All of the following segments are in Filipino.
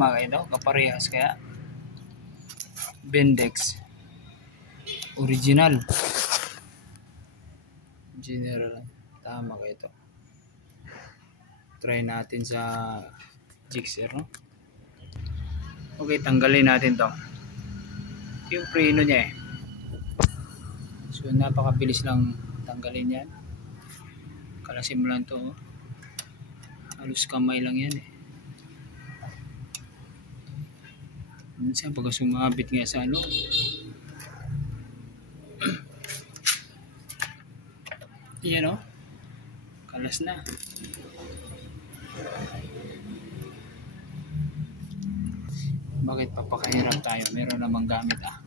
Mga ito, kaparehas kaya Bendix original general, tama kayo ito. Try natin sa Gixxer, no? Okay, tanggalin natin to yung preno niya so napakabilis lang tanggalin yan. Kalasin mo lang to, halos kamay lang yan minsan pag sumabit nga sa ano yan kalas na. Bakit papakahirap tayo, meron namang gamit okay.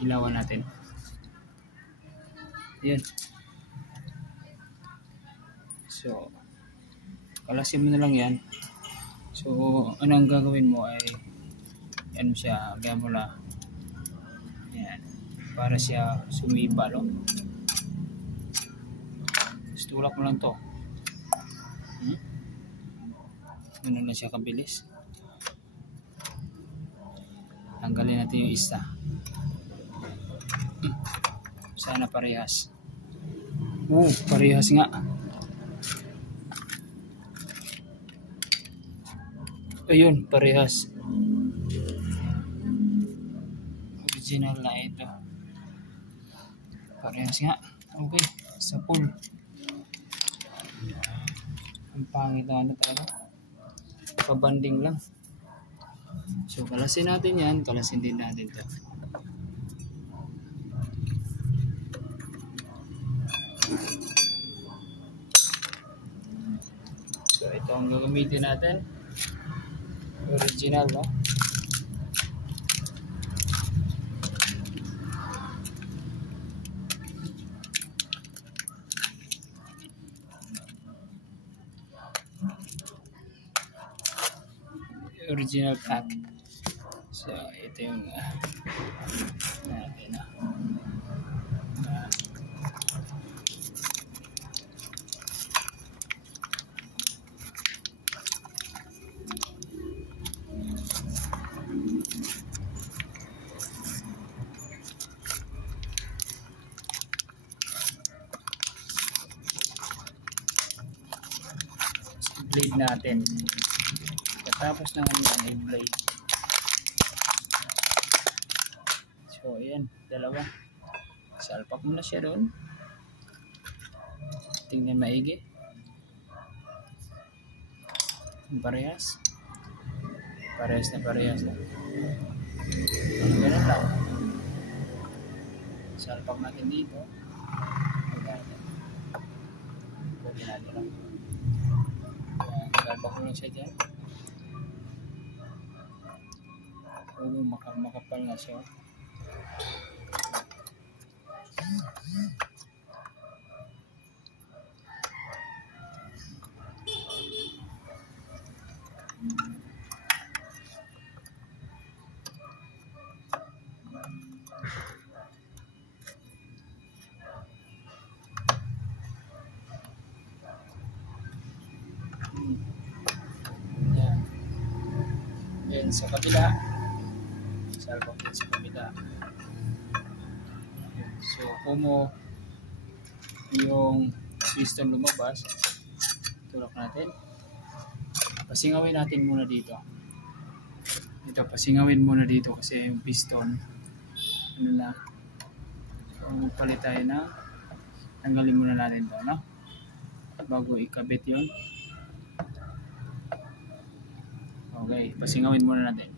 Ilawan natin yan. So kalasin mo na lang yan. So ano ang gagawin mo ay ano siya, gamula yan para siya sumipa, no? Tulak mo lang to ano na siya kabilis. Tanggalin natin yung isa. Sana parehas. Parehas nga. Ayun, parehas. Original na ito. Parehas nga. Okay, sa pool. Ang pangit na talaga. Pabanding lang. So kalasin natin yan, kalasin din natin to. So ito ang gagamitin natin. Original, no? Original pack. So ito yung natin blade natin. Tapos na ang blade. So ayan, dalawa. Salpak mo na siya doon. Tingnan maigi. Parehas. Parehas na. Ganun lang. Salpak natin dito. Pwede natin lang. Salpak mo lang siya dyan. Makapal nga siya. Yan sa kabila. Salpak din sa kabila. So kung mo yung piston lumabas, tulak natin. Pasingawin natin muna dito. Ito, pasingawin muna dito kasi yung piston ano na. So palit tayo na. Tanggalin muna natin to, no? Bago ikabit yon. Okay, pasingawin muna natin.